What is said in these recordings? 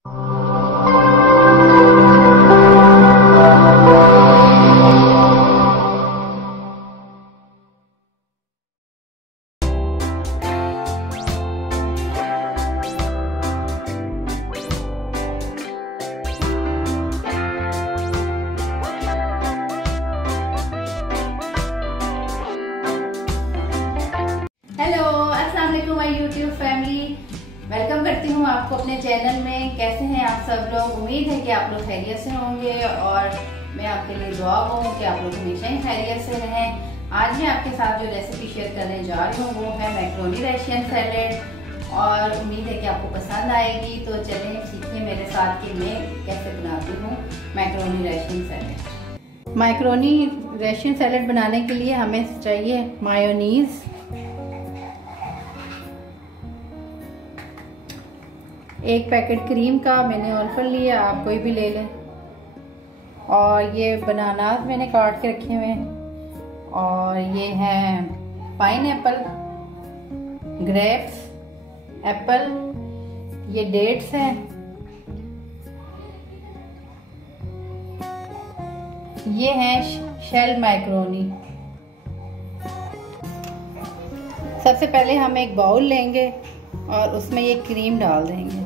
Hello, अस्सलाम वालेकुम my YouTube family. Welcome करती हूँ आपको अपने चैनल में। कैसे हैं आप सब लोग? उम्मीद है कि आप लोग खैरियत से होंगे और मैं आपके लिए दुआ हूँ कि आप लोग हमेशा ही खैरियत से रहें। आज मैं आपके साथ जो रेसिपी शेयर करने जा रही हूँ वो है मैक्रोनी रशियन सैलेड और उम्मीद है कि आपको पसंद आएगी। तो चलें सीखिए मेरे साथ कि मैं कैसे बनाती हूँ macaroni Russian salad. Macaroni Russian salad बनाने के लिए हमें चाहिए मायोनीज़, एक पैकेट क्रीम का मैंने ऑल्फर लिया, आप कोई भी ले लें, और ये बनानास मैंने काट के रखे हुए हैं, और ये हैं पाइनएप्पल, ग्रेप्स, एप्पल, ये डेट्स हैं, ये हैं शेल मैक्रोनी। सबसे पहले हम एक बाउल लेंगे और उसमें ये क्रीम डाल देंगे,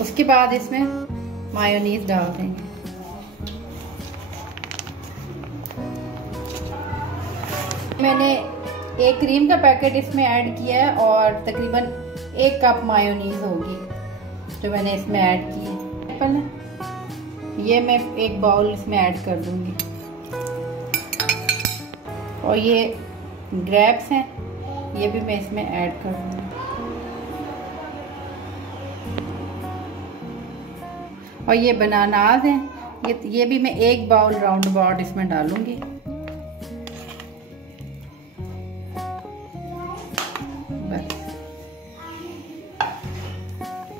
उसके बाद इसमें मायोनीज डाल देंगे। मैंने एक क्रीम का पैकेट इसमें ऐड किया है और तकरीबन 1 कप मायोनीज होगी जो मैंने इसमें ऐड की है। एप्पल है, ये मैं एक बाउल इसमें ऐड कर दूंगी, और ये ग्रेप्स हैं, ये भी मैं इसमें ऐड कर दूंगी, और ये बनानास हैं, ये भी मैं एक बाउल राउंड अबाउट इसमें डालूंगी। बस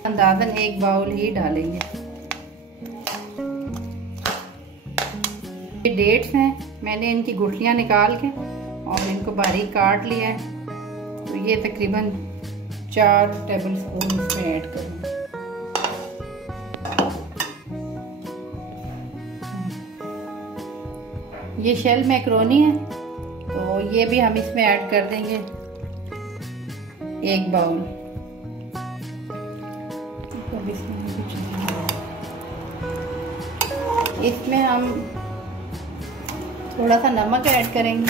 अंदाजन एक बाउल ही डालेंगे। ये डेट्स हैं, मैंने इनकी गुठलियां निकाल के और इनको बारीक काट लिया है, तो ये तकरीबन 4 टेबल स्पून इसमें ऐड करूँगी। ये शेल मैक्रोनी है, तो ये भी हम इसमें ऐड कर देंगे 1 बाउल। इसमें हम थोड़ा सा नमक ऐड करेंगे,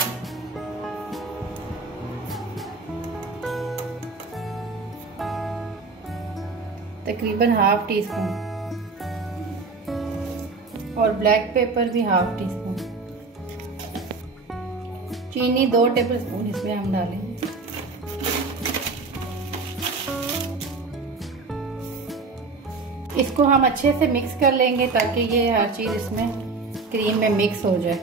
तकरीबन ½ टीस्पून, और ब्लैक पेपर भी ½ टीस्पून। चीनी 2 टेबल स्पून इसमें हम डालेंगे। इसको हम अच्छे से मिक्स कर लेंगे ताकि ये हर चीज इसमें क्रीम में मिक्स हो जाए।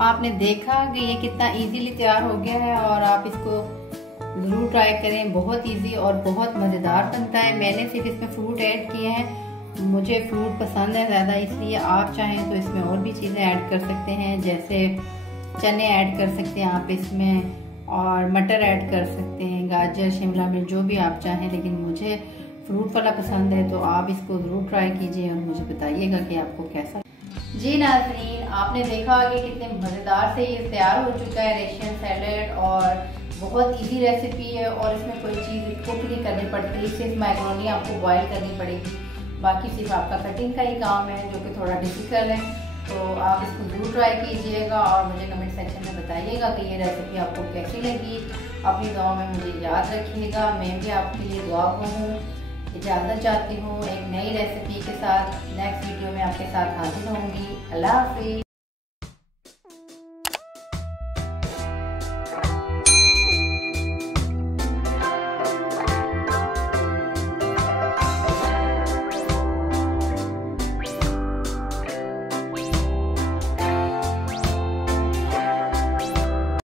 आपने देखा कि ये कितना इजीली तैयार हो गया है, और आप इसको जरूर ट्राई करें। बहुत इजी और बहुत मज़ेदार बनता है। मैंने सिर्फ इसमें फ्रूट ऐड किए हैं, मुझे फ्रूट पसंद है ज़्यादा, इसलिए आप चाहें तो इसमें और भी चीज़ें ऐड कर सकते हैं, जैसे चने ऐड कर सकते हैं आप इसमें, और मटर ऐड कर सकते हैं, गाजर, शिमला मिर्च, जो भी आप चाहें, लेकिन मुझे फ्रूट वाला पसंद है, तो आप इसको ज़रूर ट्राई कीजिए और मुझे बताइएगा कि आपको कैसा। जी नाज़रीन, आपने देखा कि कितने मज़ेदार से ये तैयार हो चुका है रशियन सैलेड, और बहुत इजी रेसिपी है, और इसमें कोई चीज़ कुक नहीं करनी पड़ती, सिर्फ मैक्रोनी आपको बॉईल करनी पड़ेगी, बाकी सिर्फ आपका कटिंग का ही काम है जो कि थोड़ा डिफिकल्ट है। तो आप इसको ज़रूर ट्राई कीजिएगा और मुझे कमेंट सेक्शन में बताइएगा कि ये रेसिपी आपको कैसी लगी। अपनी दुआ में मुझे याद रखिएगा। मैं भी आपके लिए दुआ हूँ। इजाज़त चाहती हूँ एक नई रेसिपी के साथ। नेक्स्ट वीडियो में आपके साथ हाजिर होंगी। अल्लाह हाफिज़।